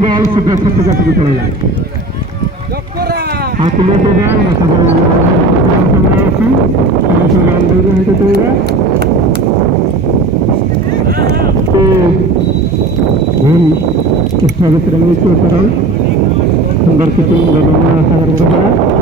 बॉल सीधा छक्के का चलेगा हाथों पे बॉल स्वागत रंगी के तरह सुंदर की टीम बनाना आशा करूंगा